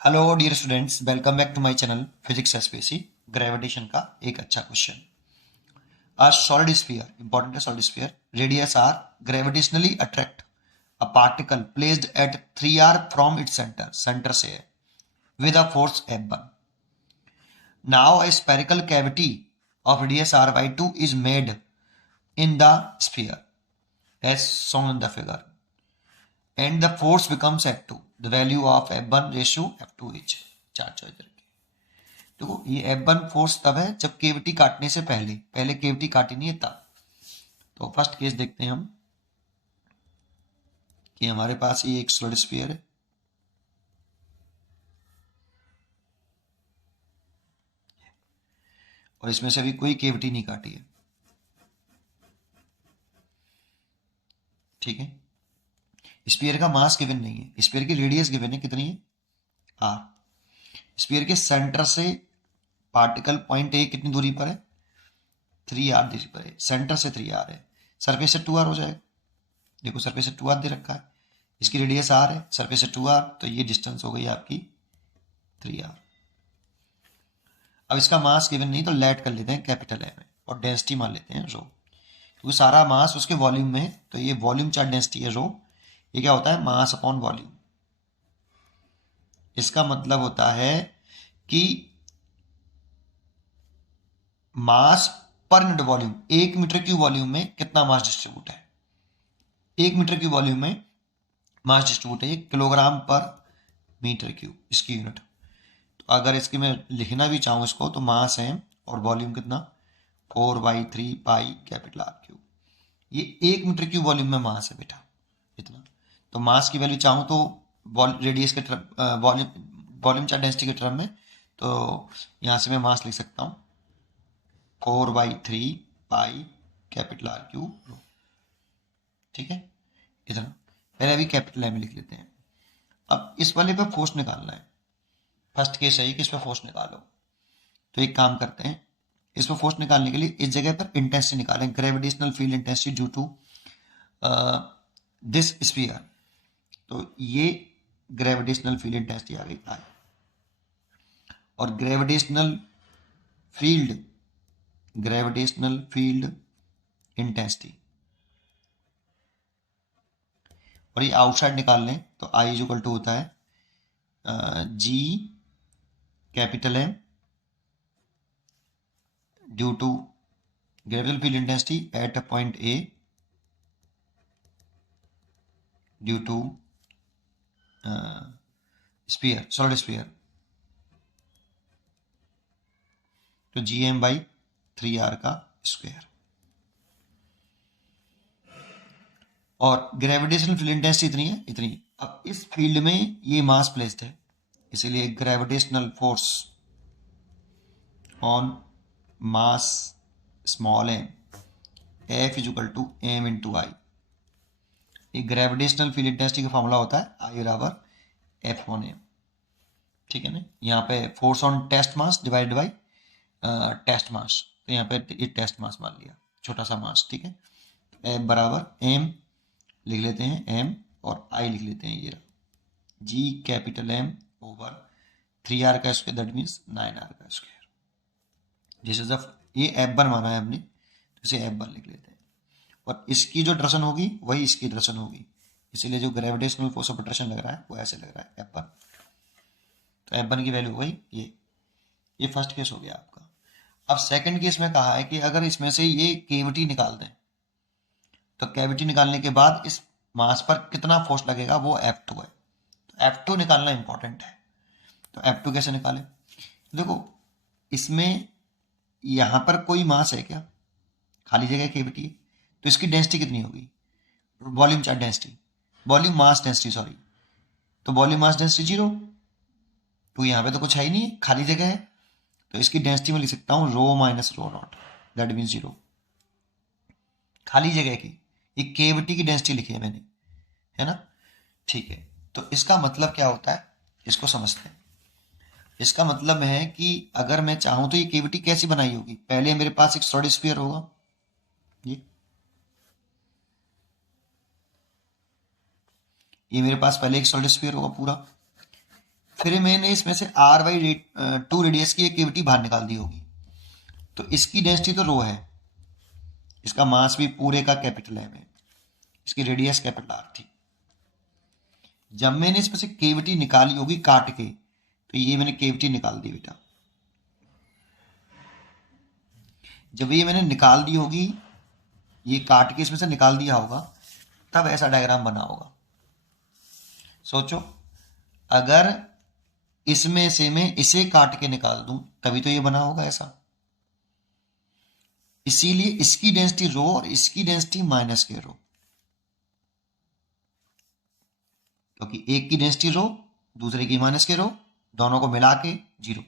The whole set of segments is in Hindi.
Hello dear students, welcome back to my channel physics SPSC. Gravitation का एक अच्छा question. A solid sphere, important है solid sphere, radius r gravitationally attract a particle placed at 3r from its center से है, with a force F1. Now a spherical cavity of radius r by 2 is made in the sphere as shown in the figure, and the force becomes F2. The value of F1 ratio F2 is चार चॉइस। देखो, ये F1 फोर्स तब है जब केविटी काटने से पहले पहले केविटी काटी नहीं है तब। तो फर्स्ट केस देखते हैं हम कि हमारे पास ये एक सॉलिड स्फीयर है और इसमें से अभी कोई केविटी नहीं काटी है। ठीक है, स्फीयर का मास गिवन नहीं है, स्फीयर की रेडियस गिवन है, कितनी है आर। स्फीयर के सेंटर से पार्टिकल पॉइंट ए कितनी दूरी पर है, 3r दूरी पर है। सेंटर से 3r है, सरफेस से 2r हो जाएगा। देखो सरफेस से 2r दे रखा है, इसकी रेडियस r है, सरफेस से 2r, तो ये डिस्टेंस हो गई आपकी 3r। अब इसका मास गिवन नहीं तो लेट कर लेते हैं कैपिटल एम और डेंसिटी मान लेते हैं रो, क्योंकि सारा मास उसके वॉल्यूम में है। तो ये वॉल्यूम चार्ज डेंसिटी है रो। ये क्या होता है, मास अपॉन वॉल्यूम। इसका मतलब होता है कि मास पर यूनिट वॉल्यूम, 1 मीटर की वॉल्यूम में कितना मास डिस्ट्रीब्यूट है। 1 मीटर की वॉल्यूम में मास डिस्ट्रीब्यूट है किलोग्राम पर मीटर क्यूब, इसकी यूनिट। तो अगर इसकी मैं लिखना भी चाहूँ इसको तो मास है और वॉल्यूम कितना 4/3 पाई कैपिटल आर क्यूब। ये 1 मीटर क्यूब वॉल्यूम में मास है बेटा, इतना। तो मास की वैल्यू चाहूँ तो रेडियस के टर्म, वॉल्यूम चार्ज डेंसिटी के टर्म में, तो यहाँ से मैं मास लिख सकता हूँ 4/3 पाई कैपिटल आर क्यूब। ठीक है, इतना। पहले अभी कैपिटल एम लिख लेते हैं। अब इस वाले पे फोर्स निकालना है। फर्स्ट केस है कि इस पर फोर्स निकालो। तो एक काम करते हैं, इस पर फोर्स निकालने के लिए इस जगह पर इंटेंसिटी निकालें, gravitational field intensity due to this sphere. तो ये ग्रेविटेशनल फील्ड इंटेंसिटी आ गई आई, और ग्रेविटेशनल फील्ड इंटेंसिटी, और ये आउटसाइड निकाल लें तो आई इज इक्वल टू होता है g capital M due to gravitational field intensity at a point A due to sphere, solid sphere. तो जी एम बाई 3r का स्क्वायर। और ग्रेविटेशनल फील्ड इंटेंसिटी इतनी है, इतनी। अब इस फील्ड में ये मास प्लेस्ड है, इसीलिए gravitational force on mass small m f is equal to m into I. ये ग्रेविटेशनल फील्ड इंटेंसिटी का फॉर्मूला होता है आई बराबर एफ ऑन एम। ठीक है ना, यहाँ पे force on test mass divided by test mass, तो यहाँ पे ये टेस्ट मास मान लिया, छोटा सा मास। ठीक है, एफ बराबर एम लिख लेते हैं, एम, और आई लिख लेते हैं ये जी कैपिटल एम ओवर 3r का स्क्वायर, दैट मीन्स 9r का स्क्वायर। जैसे जब ये F1 माना है हमने तो इसे F1 लिख लेते हैं, और इसकी जो डायरेक्शन होगी वही इसकी डायरेक्शन होगी, इसीलिए जो ग्रेविटेशनल फोर्स ऑफ अट्रैक्शन लग रहा है वो ऐसे लग रहा है F1। तो F1 की वैल्यू वही ये फर्स्ट केस हो गया आपका। अब सेकंड केस में कहा है कि अगर इसमें से ये केविटी निकाल दें, तो कैविटी निकालने के बाद इस मास पर कितना फोर्स लगेगा वो F2 है। तो F2 निकालना इंपॉर्टेंट है। तो F2 कैसे निकालें, देखो इसमें यहां पर कोई मास है क्या, खाली जगह केविटी है, तो इसकी डेंसिटी कितनी होगी, volume charge density, volume mass density sorry, तो वॉल्यूम मास डेंसिटी 0, तो यहाँ पे तो कुछ है ही नहीं है, खाली जगह है। तो इसकी डेंसिटी में लिख सकता हूँ rho minus rho naught, that mean 0। खाली जगह की, ये केविटी की डेंसिटी लिखी है मैंने, है ना। ठीक है, तो इसका मतलब क्या होता है इसको समझते हैं। इसका मतलब है कि अगर मैं चाहूं तो ये केविटी कैसी बनाई होगी, पहले मेरे पास एक सॉलिड स्फीयर होगा, ये मेरे पास पहले एक सॉलिड स्फीयर होगा पूरा, फिर मैंने इसमें से आर बाई 2 रेडियस की एक केविटी बाहर निकाल दी होगी, तो इसकी डेंसिटी तो रो है, इसका मास भी पूरे का कैपिटल एम है, इसकी रेडियस कैपिटल आर थी। जब मैंने इसमें से केविटी निकाली होगी काट के, तो ये मैंने केविटी निकाल दी बेटा, जब ये मैंने निकाल दी होगी, ये काट के इसमें से निकाल दिया होगा, तब ऐसा डायग्राम बना होगा। सोचो, अगर इसमें से मैं इसे काट के निकाल दूं तभी तो ये बना होगा ऐसा। इसीलिए इसकी डेंसिटी रो और इसकी डेंसिटी माइनस के रो, क्योंकि एक की डेंसिटी रो दूसरे की माइनस के रो, दोनों को मिला के 0,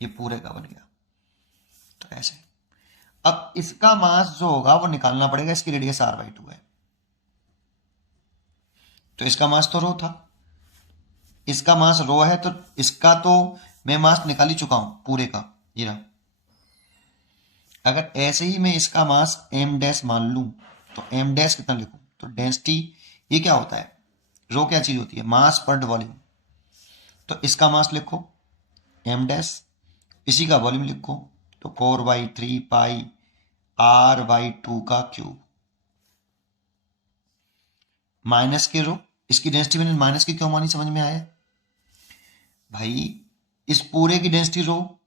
ये पूरे का बन गया। तो ऐसे अब इसका मास जो होगा वो निकालना पड़ेगा, इसकी रेडियस r/2 है, तो इसका मास तो रो था, इसका मास रो है, तो इसका तो मैं मास निकाल ही चुका हूं पूरे का, ये रहा। अगर ऐसे ही मैं इसका मास m डैश मान लूं, तो m डैश कितना लिखूं, तो डेंसिटी ये क्या होता है, रो क्या चीज होती है, मास पर वॉल्यूम, तो इसका मास लिखो m डैश, इसी का वॉल्यूम लिखो, तो 4/3 पाई r/2 का क्यूब, माइनस के रो, इसकी डेंसिटी मैंने माइनस की क्यों मानी, समझ में आया भाई, इस पूरे की डेंसिटी रो,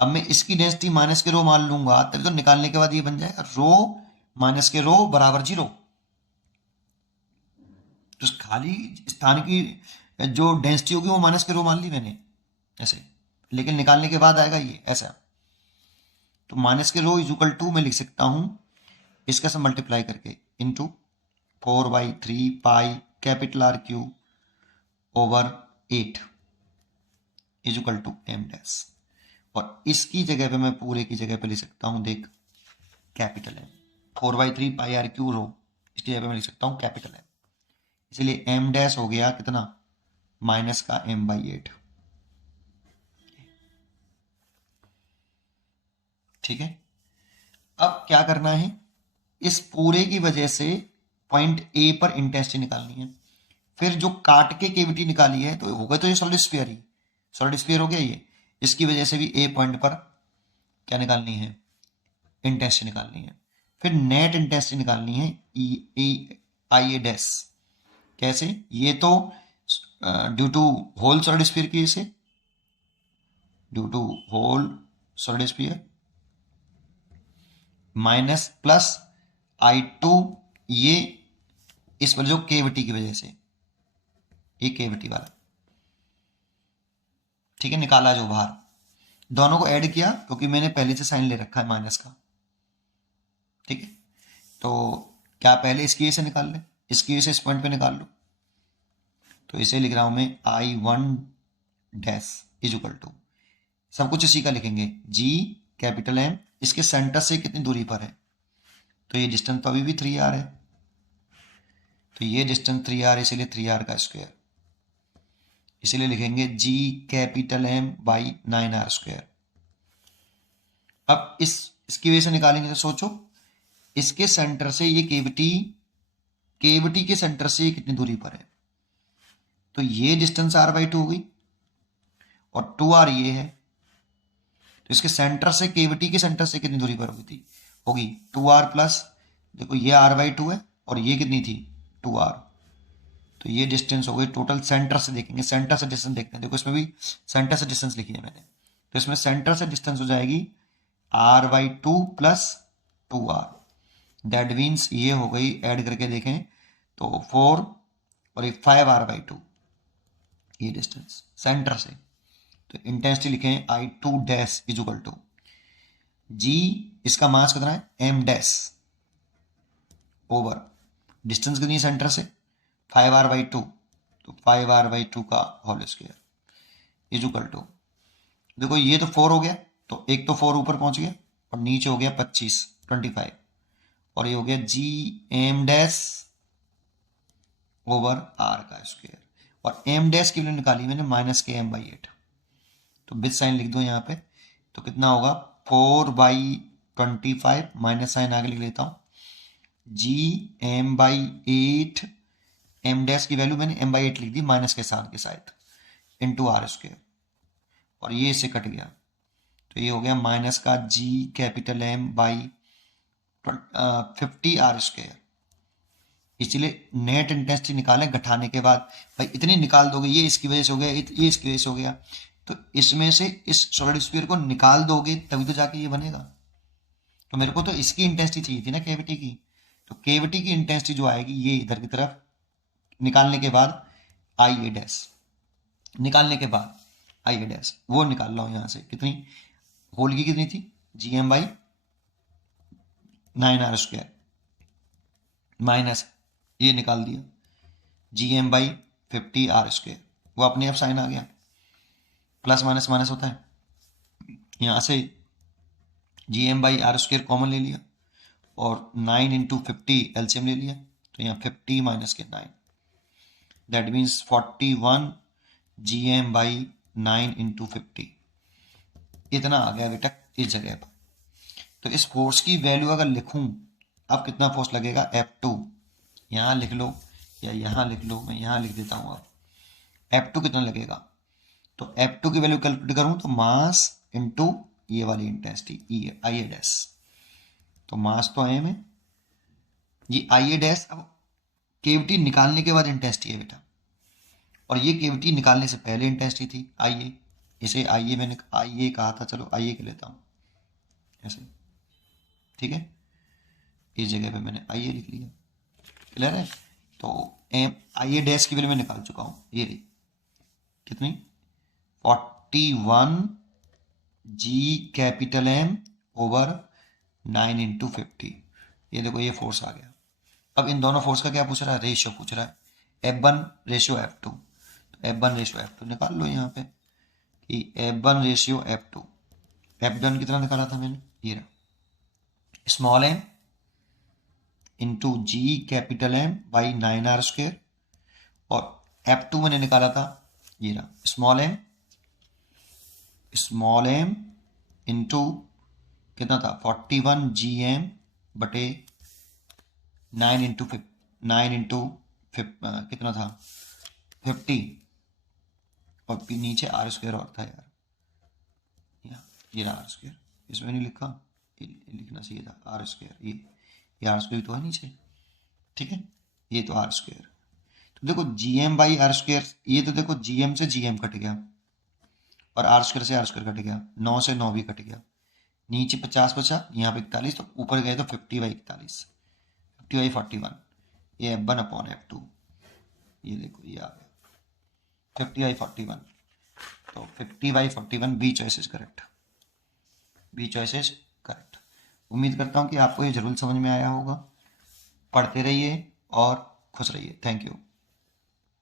अब मैं इसकी डेंसिटी माइनस के रो मान लूंगा, तभी तो निकालने के बाद ये बन जाएगा रो माइनस के रो बराबर 0। तो खाली स्थान की जो डेंसिटी होगी वो माइनस के रो मान ली मैंने ऐसे, लेकिन निकालने के बाद आएगा ये ऐसा, तो माइनस के रो इज इक्वल टू मैं लिख सकता हूं इसका सब मल्टीप्लाई करके into 4/3 pi capital R cube over 8 is equal to m dash, और इसकी जगह पे मैं पूरे की जगह पे लिख सकता हूं, देख कैपिटल M, 4/3 पाई R क्यूब रो, इसकी जगह पे मैं लिख सकता हूं कैपिटल M, इसलिए m डैश हो गया कितना, माइनस का m/8। ठीक है, अब क्या करना है, इस पूरे की वजह से पॉइंट ए पर इंटेंसिटी निकालनी है, फिर जो काट के केविटी निकाली है तो हो गया, तो ये सॉलिड स्फीयर ही, सॉलिड स्फीयर हो गया ये, इसकी वजह से भी ए पॉइंट पर क्या निकालनी है, इंटेंसिटी निकालनी है, फिर नेट इंटेंसिटी निकालनी है आई ए डैश, कैसे, ये तो due to whole solid sphere की, इसे due to whole solid sphere minus plus I2, ये इस पर जो केविटी की वजह से, ये केविटी वाला, ठीक है, निकाला जो बाहर, दोनों को ऐड किया क्योंकि मैंने पहले से साइन ले रखा है माइनस का। ठीक है, तो क्या पहले इसकी वजह से निकाल ले, इसकी वजह से इस पॉइंट पे निकाल लो, तो इसे लिख रहा हूं मैं I1 dash is equal to, सब कुछ इसी का लिखेंगे, G कैपिटल M, इसके सेंटर से कितनी दूरी पर है, तो ये डिस्टेंस तो अभी भी 3r है, तो ये डिस्टेंस 3r, इसीलिए 3r का स्क्वायर, इसीलिए लिखेंगे G capital M by 9r²। अब इसकी वजह से निकालेंगे, तो सोचो इसके सेंटर से ये केविटी के सेंटर से ये कितनी दूरी पर है, तो ये डिस्टेंस r/2 हो गई, और 2r ये है, तो इसके सेंटर से केविटी के सेंटर से कितनी दूरी पर होगी 2r प्लस, देखो ये r/2 है और ये कितनी थी 2r, तो ये डिस्टेंस हो गई टोटल, सेंटर से देखेंगे, सेंटर से डिस्टेंस देखते हैं, देखो इसमें भी सेंटर से डिस्टेंस लिखी है मैंने, तो इसमें सेंटर से डिस्टेंस हो जाएगी r/2 plus 2r, that means ये हो गई, ऐड करके देखें तो 4 और एक 5r/2, ये डिस्टेंस सेंटर से, तो इंटेंसिटी लिखें I2 dash is equal to G, इसका मास कितना है m डैश ओवर डिस्टेंस कितनी है सेंटर से 5r/2, तो 5r/2 का whole square is equal to, देखो ये तो 4 हो गया, तो एक तो 4 ऊपर पहुंच गया और नीचे हो गया 25, और ये हो गया Gm डैश ओवर r का स्क्वायर, और m डैश की वैल्यू निकाली मैंने माइनस के m/8, तो विद साइन लिख दो यहाँ पे, तो कितना होगा 4/25, माइनस साइन आगे लिख लेता हूँ, Gm/8, m डैश की वैल्यू मैंने m/8 लिख दी माइनस के साथ के साथ, इंटू आर स्क्वायर, और ये इससे कट गया तो ये हो गया माइनस का g capital M by 50 are square. इसलिए नेट इंटेंसिटी निकालें घटाने के बाद, भाई इतनी निकाल दोगे, ये इसकी वजह से हो गया, ये इसकी वजह से हो गया, तो इसमें से इस सॉलिड स्फीयर को निकाल दोगे तभी तो जाके ये बनेगा। तो मेरे को तो इसकी इंटेंसिटी चाहिए थी ना कैविटी की, तो कैविटी की इंटेंसिटी जो आएगी ये इधर की तरफ निकालने के बाद आई ए डैश, निकालने के बाद आई ए डैश वो निकाल लो यहाँ से, कितनी होल की कितनी थी G M by 9 R square minus ये निकाल दिया G M by 50 are square, वो अपने आप साइन आ गया, प्लस माइनस माइनस होता है, यहाँ से G M by R square common ले लिया और 9 इंटू 50 एलसीएम ले लिया, तो यहाँ 50 माइनस के 9, that means 41 G M by 9 into 50, इतना आ गया बेटा इस जगह पर। तो इस फोर्स की वैल्यू अगर लिखूं, अब कितना फोर्स लगेगा F2, यहाँ लिख लो या यहाँ लिख लो, मैं यहाँ लिख देता हूँ। अब F2 कितना लगेगा, तो F2 की वैल्यू कैलकुलेट करूँ तो मास इंटू ये वाली इंटेंसिटी आई ए डैश, तो मास तो एम है, ये आई ए डैश अब केविटी निकालने के बाद इंटेंसिटी है बेटा, और ये केविटी निकालने से पहले इंटेंसिटी थी आई ए, इसे आई ए मैंने आई ए कहा था, चलो आई ए के लेता हूँ ऐसे, ठीक है, इस जगह पे मैंने आई ए लिख लिया, क्लियर है। तो एम आई ए डैश की वैल्यू मैं निकाल चुका हूँ, ये रही कितनी 41 जी कैपिटल एम ओवर 9 इंटू 50, ये देखो ये फोर्स आ गया। अब इन दोनों फोर्स का क्या पूछ रहा है, रेशियो पूछ रहा है, F1 रेशियो F2, तो F1 रेशियो F2 निकाल लो यहाँ पे कि F1 रेशियो F2, F1 कितना निकाला था मैंने, ये रहा small M into G capital M by 9 R square, और F2 मैंने निकाला था ये रहा स्मॉल एम इंटू कितना था 41 जी एम बटे 9 इंटू 9 इंटू कितना था 50, और नीचे आर स्क्वायर और था यार, ये रहा आर स्क्वायर, इसमें नहीं लिखा, लिखना चाहिए था आर स्क्वायर, ये आर स्क्वायर तो है नीचे, ठीक है, ये तो आर स्क्वायर। तो देखो G M by R square, ये तो देखो जी एम से जी एम कट गया और आर स्क्वायर से आर स्क्वायर कट गया, 9 से 9 भी कट गया, नीचे 50 बचा, यहाँ पे 41, तो ऊपर गए तो 50 बाई 41, 50 बाई 41, ये F1 अपॉन F2, ये देखो ये आ गया 50 बाई 41, तो 50 by 41 B choice is correct, B choice is correct. उम्मीद करता हूँ कि आपको ये जरूर समझ में आया होगा, पढ़ते रहिए और खुश रहिए, थैंक यू।